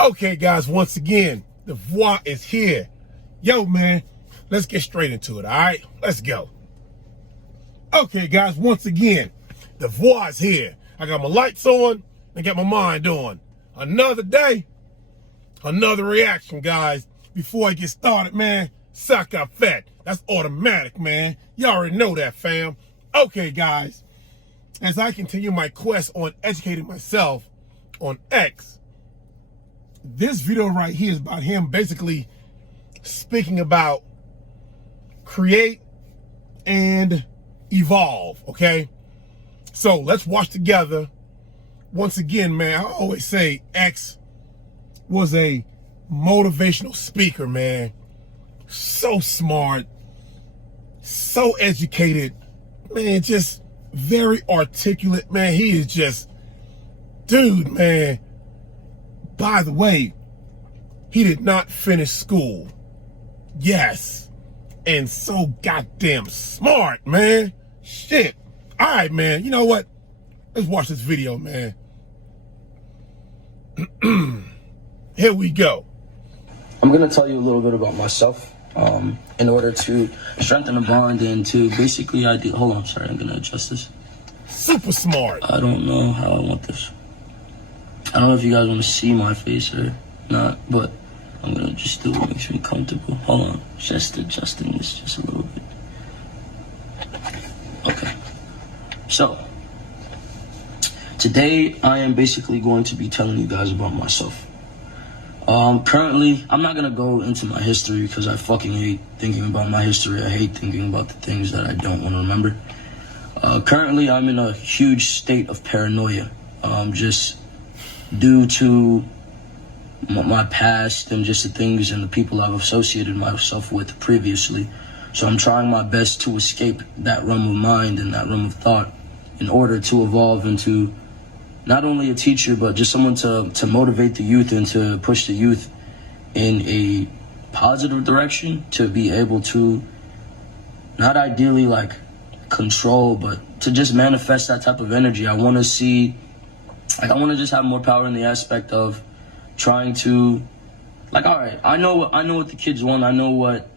Okay, guys, once again, the voix is here. Yo, man, let's get straight into it, all right? Let's go. Okay, guys, once again, the voix is here. I got my lights on and got my mind on. Another day, another reaction, guys. Before I get started, man, suck up fat. That's automatic, man. You already know that, fam. Okay, guys, as I continue my quest on educating myself on X, this video right here is about him basically speaking about create and evolve, okay? So let's watch together. Once again, man, I always say X was a motivational speaker, man. So smart, so educated, man, just very articulate, man. He is just, dude, man. By the way, he did not finish school. Yes. And so goddamn smart, man. Shit. All right, man. You know what? Let's watch this video, man. Here we go. I'm going to tell you a little bit about myself in order to strengthen a bond and to basically hold on, sorry, I'm going to adjust this. Super smart. I don't know how I want this. I don't know if you guys want to see my face or not, but I'm going to just do what makes me comfortable. Hold on, just adjusting this just a little bit. Okay. So, today I am basically going to be telling you guys about myself. Currently, I'm not going to go into my history because I fucking hate thinking about my history. I hate thinking about the things that I don't want to remember. Currently, I'm in a huge state of paranoia. Just due to my past and just the things and the people I've associated myself with previously. So I'm trying my best to escape that realm of mind and that realm of thought in order to evolve into not only a teacher, but just someone to motivate the youth and to push the youth in a positive direction, to be able to not ideally like control, but to just manifest that type of energy. I want to see, like, I want to just have more power in the aspect of trying to, like, all right, I know what the kids want. I know what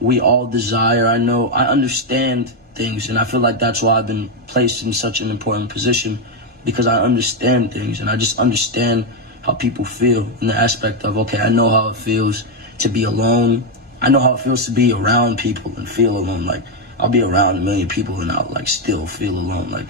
we all desire. I understand things, and I feel like that's why I've been placed in such an important position, because I understand things, and I just understand how people feel in the aspect of, okay, I know how it feels to be alone. I know how it feels to be around people and feel alone. Like, I'll be around a million people and I'll, like, still feel alone. Like,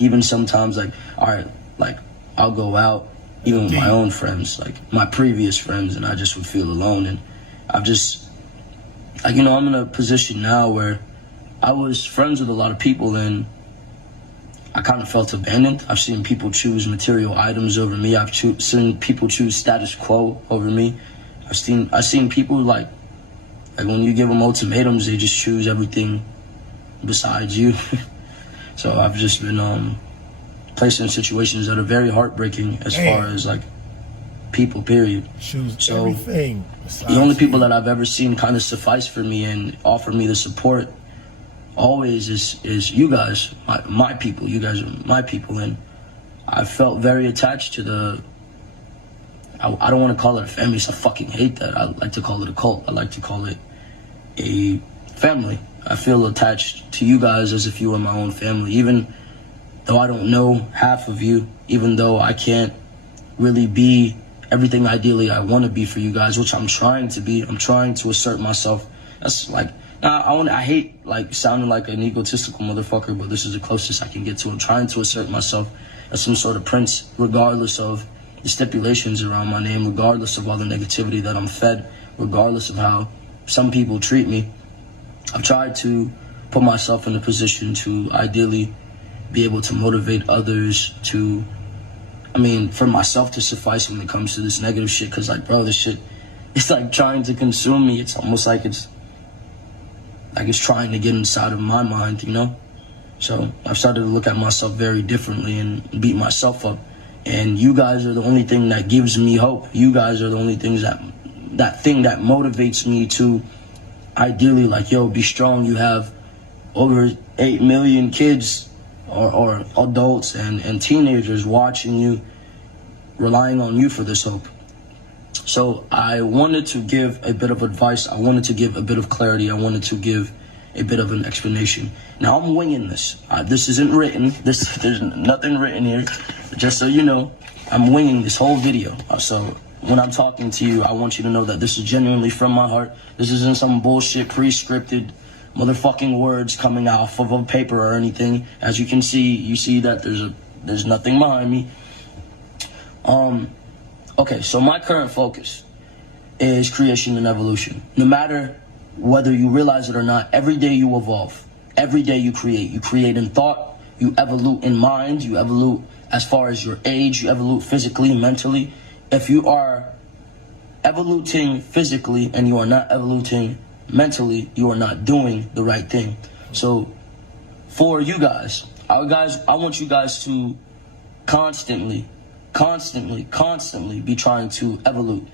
even sometimes, like, all right, like, I'll go out, even with my own friends, like my previous friends, and I just would feel alone. And I've just, like, you know, I'm in a position now where I was friends with a lot of people and I kind of felt abandoned. I've seen people choose material items over me. I've seen people choose status quo over me. I've seen people like when you give them ultimatums, they just choose everything besides you. So I've just been placed in situations that are very heartbreaking as far as like people, period. Choose everything. The only people that I've ever seen kind of suffice for me and offer me the support always is you guys, my people. You guys are my people, and I felt very attached to the, I don't want to call it a family, so I fucking hate that. I like to call it a cult. I like to call it a family. I feel attached to you guys as if you were my own family, even though I don't know half of you, even though I can't really be everything ideally I want to be for you guys, which I'm trying to be. I'm trying to assert myself. That's like, I hate like sounding like an egotistical motherfucker, but this is the closest I can get to. I'm trying to assert myself as some sort of prince, regardless of the stipulations around my name, regardless of all the negativity that I'm fed, regardless of how some people treat me. I've tried to put myself in a position to ideally be able to motivate others to, I mean, for myself to suffice when it comes to this negative shit. Cause like, bro, this shit, it's like trying to consume me. It's almost like it's trying to get inside of my mind, you know? So I've started to look at myself very differently and beat myself up. And you guys are the only thing that gives me hope. You guys are the only things that thing that motivates me to ideally, like, yo, be strong. You have over 8 million kids or adults and teenagers watching you, relying on you for this hope. So I wanted to give a bit of advice. I wanted to give a bit of clarity. I wanted to give a bit of an explanation. Now I'm winging this. This isn't written. There's nothing written here. Just so you know, I'm winging this whole video. So when I'm talking to you, I want you to know that this is genuinely from my heart. This isn't some bullshit pre-scripted motherfucking words coming off of a paper or anything. As you can see, you see that there's nothing behind me. Okay, so my current focus is creation and evolution. No matter whether you realize it or not, every day you evolve. Every day you create. You create in thought, you evolve in mind, you evolve as far as your age, you evolve physically, mentally. If you are evoluting physically and you are not evoluting mentally, you are not doing the right thing. So for you guys, I want you guys to constantly be trying to evolve.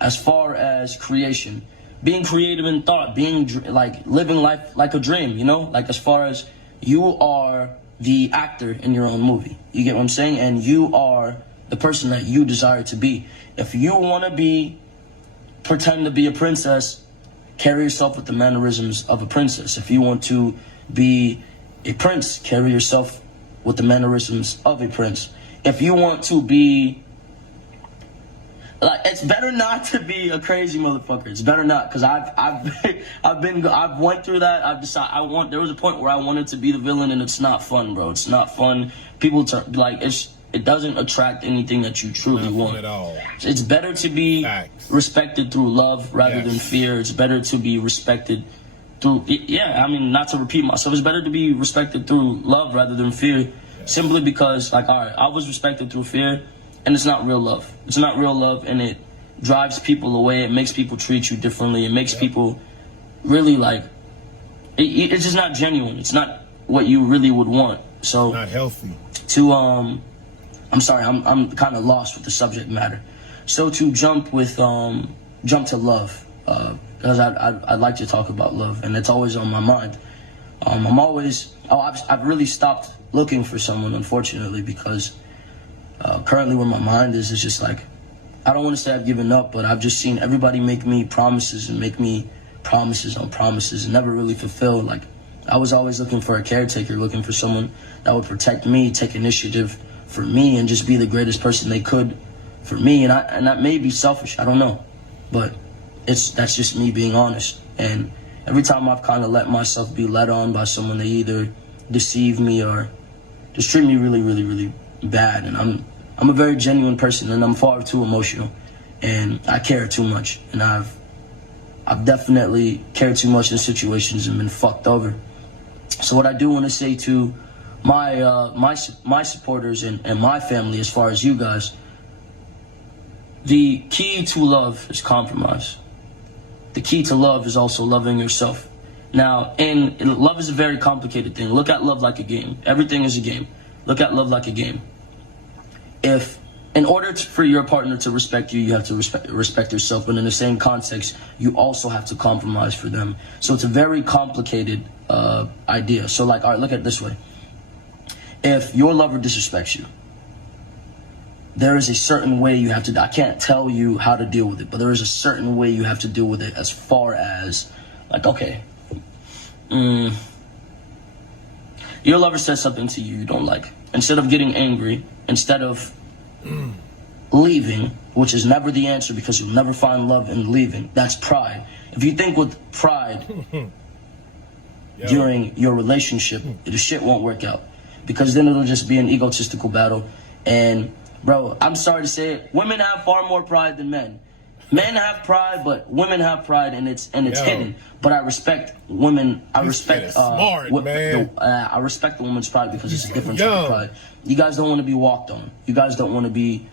As far as creation, being creative in thought, being like living life like a dream, you know, like as far as you are the actor in your own movie, you get what I'm saying? And you are the person that you desire to be. If you want to pretend to be a princess, carry yourself with the mannerisms of a princess. If you want to be a prince, carry yourself with the mannerisms of a prince. If you want to be like, it's better not to be a crazy motherfucker. It's better not, because I've went through that. I've decided there was a point where I wanted to be the villain, and it's not fun, bro. It's not fun. People it doesn't attract anything that you truly want at all. It's better to be respected through love rather than fear. It's better to be respected through, not to repeat myself. It's better to be respected through love rather than fear. Simply because, like, all right, I was respected through fear, and it's not real love. It's not real love, and it drives people away. It makes people treat you differently. It makes people really, like, it's just not genuine. It's not what you really would want. So not healthy. I'm sorry, I'm kind of lost with the subject matter. So to jump to love, because I'd like to talk about love, and it's always on my mind. I've really stopped looking for someone, unfortunately, because currently where my mind is just like, I don't want to say I've given up, but I've just seen everybody make me promises and make me promises on promises and never really fulfill. Like, I was always looking for a caretaker, looking for someone that would protect me, take initiative for me, and just be the greatest person they could for me. And that may be selfish, I don't know, but that's just me being honest. And every time I've kind of let myself be led on by someone, they either deceive me or just treat me really, really, really bad. And I'm a very genuine person, and I'm far too emotional, and I care too much. And I've definitely cared too much in situations and been fucked over. So what I do want to say to my supporters and my family, as far as you guys, the key to love is compromise. The key to love is also loving yourself. Now, and love is a very complicated thing. Look at love like a game. Everything is a game. Look at love like a game. If, in order for your partner to respect you, you have to respect yourself. But in the same context, you also have to compromise for them. So it's a very complicated idea. So, like, all right, look at it this way. If your lover disrespects you, there is a certain way you have to, I can't tell you how to deal with it, but there is a certain way you have to deal with it, as far as, like, okay, your lover says something to you don't like. Instead of getting angry, instead of leaving, which is never the answer, because you'll never find love in leaving. That's pride. If you think with pride during your relationship, the shit won't work out, because then it'll just be an egotistical battle. And bro, I'm sorry to say it, women have far more pride than men. Men have pride, but women have pride, and it's hidden. But I respect women. I respect I respect the woman's pride, because it's a different type of pride. You guys don't want to be walked on. You guys don't want to be.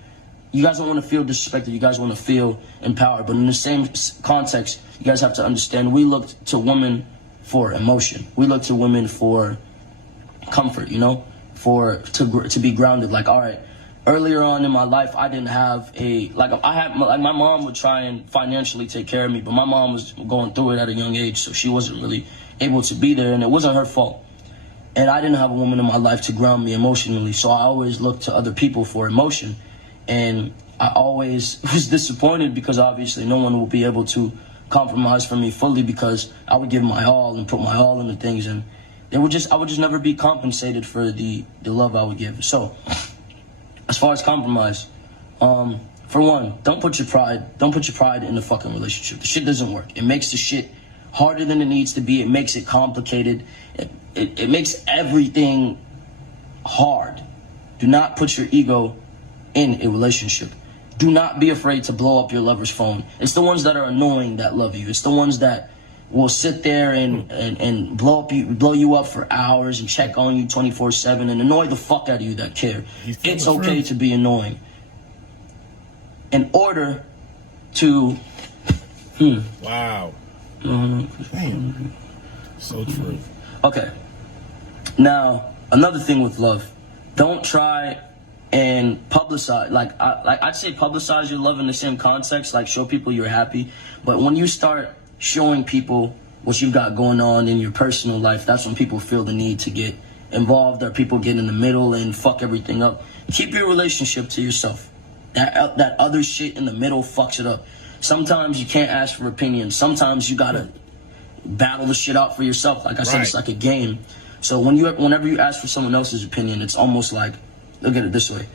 You guys don't want to feel disrespected. You guys want to feel empowered. But in the same context, you guys have to understand, we look to women for emotion. We look to women for comfort. You know, to be grounded. Like, all right. Earlier on in my life, I didn't have my mom would try and financially take care of me, but my mom was going through it at a young age, so she wasn't really able to be there, and it wasn't her fault. And I didn't have a woman in my life to ground me emotionally, so I always looked to other people for emotion. And I always was disappointed because obviously no one will be able to compromise for me fully, because I would give my all and put my all into things, and I would just never be compensated for the love I would give. So as far as compromise, for one, don't put your pride in the fucking relationship. The shit doesn't work. It makes the shit harder than it needs to be. It makes it complicated. It makes everything hard. Do not put your ego in a relationship. Do not be afraid to blow up your lover's phone. It's the ones that are annoying that love you. It's the ones that will sit there and blow you up for hours and check on you 24/7 and annoy the fuck out of you that care. It's okay to be annoying. In order to Wow. Damn. So true. Okay. Now, another thing with love, don't try and publicize, I'd say publicize your love in the same context, like show people you're happy. But when you start showing people what you've got going on in your personal life, that's when people feel the need to get involved, or people get in the middle and fuck everything up. Keep your relationship to yourself. That other shit in the middle fucks it up. Sometimes you can't ask for opinions. Sometimes you gotta battle the shit out for yourself. Like I said, It's like a game. So whenever you ask for someone else's opinion, it's almost like, look at it this way: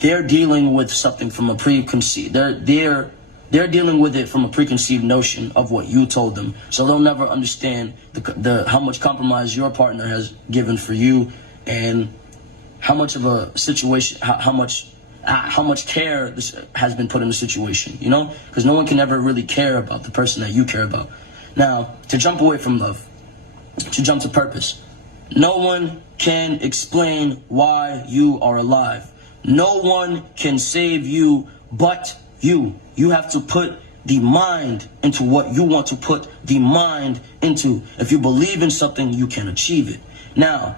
they're dealing with something from a preconceived. They're dealing with it from a preconceived notion of what you told them. So they'll never understand the how much compromise your partner has given for you, and how much of a situation, how much care this has been put in the situation. You know, because no one can ever really care about the person that you care about. Now, to jump away from love, to jump to purpose. No one can explain why you are alive. No one can save you but you. You have to put the mind into what you want to put the mind into. If you believe in something, you can achieve it. Now,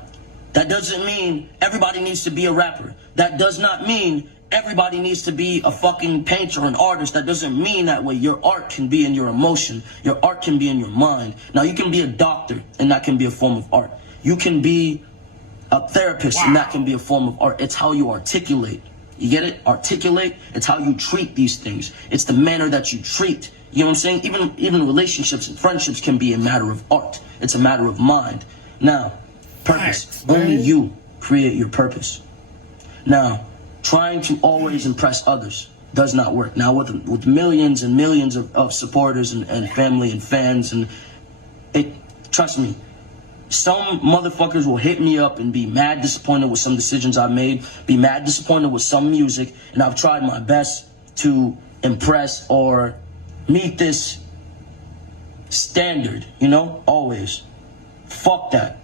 that doesn't mean everybody needs to be a rapper. That does not mean everybody needs to be a fucking painter or an artist. That doesn't mean that way. Your art can be in your emotion. Your art can be in your mind. Now, you can be a doctor, and that can be a form of art. You can be a therapist, and that can be a form of art. It's how you articulate. You get it? Articulate. It's how you treat these things. It's the manner that you treat. You know what I'm saying? Even relationships and friendships can be a matter of art. It's a matter of mind. Now, purpose. Only you create your purpose. Now, trying to always impress others does not work. Now, with millions and millions of supporters and family and fans, and trust me, some motherfuckers will hit me up and be mad disappointed with some decisions I've made, be mad disappointed with some music, and I've tried my best to impress or meet this standard, you know, always. Fuck that.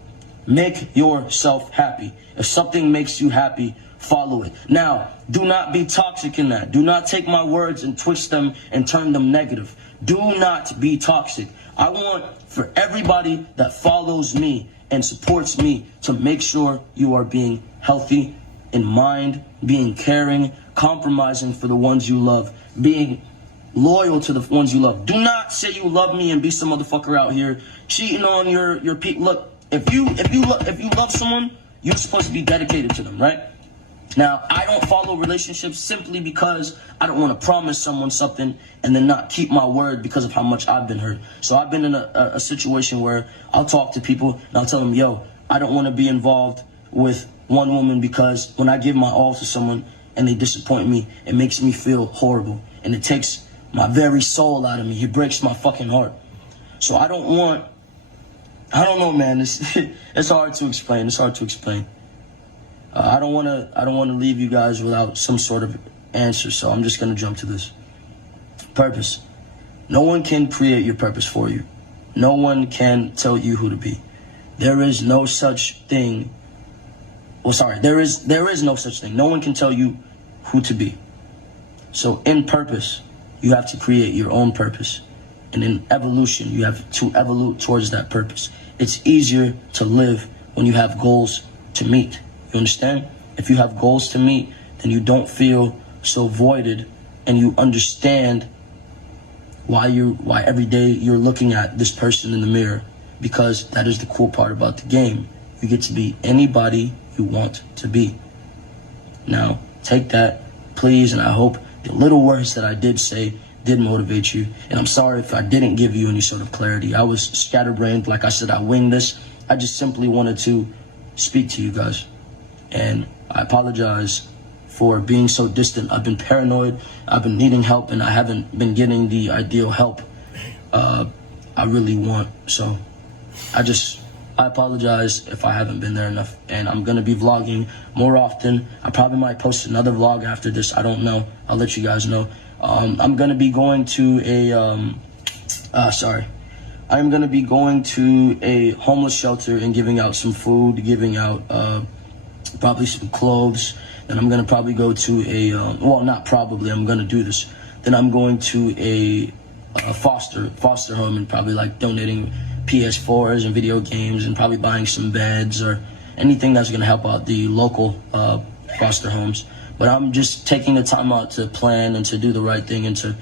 Make yourself happy. If something makes you happy, follow it. Now, do not be toxic in that. Do not take my words and twist them and turn them negative. Do not be toxic. I want for everybody that follows me and supports me to make sure you are being healthy in mind, being caring, compromising for the ones you love, being loyal to the ones you love. Do not say you love me and be some motherfucker out here cheating on your people. Look, if you love someone, you're supposed to be dedicated to them, right? Now, I don't follow relationships simply because I don't want to promise someone something and then not keep my word because of how much I've been hurt. So I've been in a situation where I'll talk to people and I'll tell them, yo, I don't want to be involved with one woman because when I give my all to someone and they disappoint me, it makes me feel horrible. And it takes my very soul out of me. It breaks my fucking heart. So I don't know, man. It's hard to explain. It's hard to explain. I don't want to leave you guys without some sort of answer, so I'm just going to jump to this. Purpose. No one can create your purpose for you. No one can tell you who to be. There is no such thing. Well, sorry, there is no such thing. No one can tell you who to be. So in purpose, you have to create your own purpose. And in evolution, you have to evolve towards that purpose. It's easier to live when you have goals to meet. You understand? If you have goals to meet, then you don't feel so voided, and you understand why every day you're looking at this person in the mirror, because that is the cool part about the game. You get to be anybody you want to be. Now, take that please, and I hope the little words that I did say did motivate you. And I'm sorry if I didn't give you any sort of clarity. I was scatterbrained. Like I said, I winged this. I just simply wanted to speak to you guys. And I apologize for being so distant. I've been paranoid. I've been needing help, and I haven't been getting the ideal help I really want. So I apologize if I haven't been there enough. And I'm going to be vlogging more often. I probably might post another vlog after this. I don't know. I'll let you guys know. I'm going to be going to I'm going to be going to a homeless shelter and giving out some food, giving out probably some clothes. Then I'm going to probably go to I'm going to do this. Then I'm going to a foster home and probably like donating PS4s and video games and probably buying some beds or anything that's going to help out the local foster homes. But I'm just taking the time out to plan and to do the right thing and to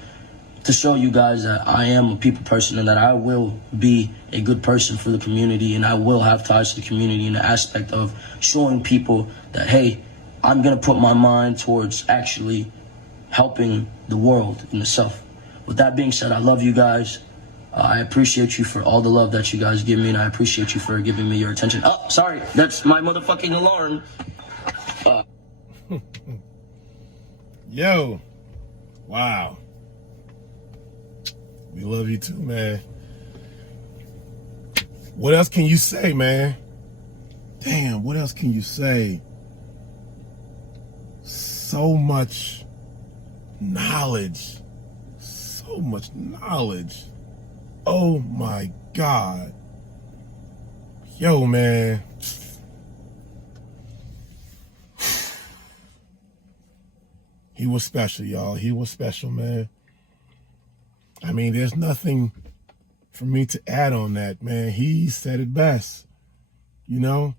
show you guys that I am a people person and that I will be a good person for the community, and I will have ties to the community in the aspect of showing people that, hey, I'm going to put my mind towards actually helping the world in itself. With that being said, I love you guys. I appreciate you for all the love that you guys give me, and I appreciate you for giving me your attention. Oh, sorry, that's my motherfucking alarm. Yo, wow. We love you too, man. What else can you say, man? Damn, what else can you say? So much knowledge. So much knowledge. Oh my God. Yo, man. He was special, y'all. He was special, man. I mean, there's nothing for me to add on that, man. He said it best. You know,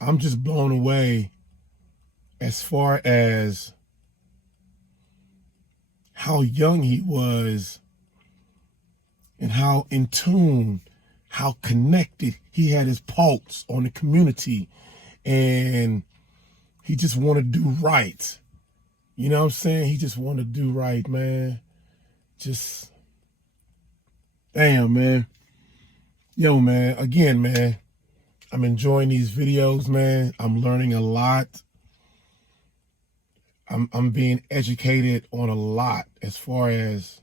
I'm just blown away as far as how young he was and how in tune, how connected he had his pulse on the community, and he just wanted to do right. You know what I'm saying? He just wanted to do right, man. Just, damn, man. Yo, man, again, man, I'm enjoying these videos, man. I'm learning a lot. I'm being educated on a lot as far as,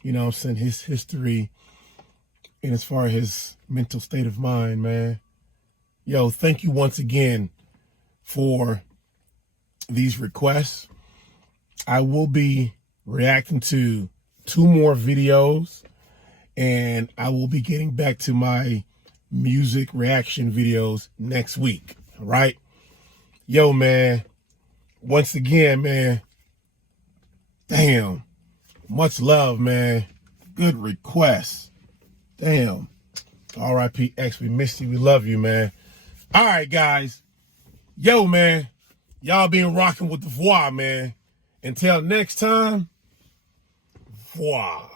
you know what I'm saying, his history and as far as his mental state of mind, man. Yo, thank you once again for these requests. I will be reacting to 2 more videos, and I will be getting back to my music reaction videos next week. All right. Yo, man, once again, man, damn, much love, man. Good request. Damn. R.I.P. X, we missed you. We love you, man. All right, guys. Yo, man, y'all been rocking with the Voir, man. Until next time, Voir.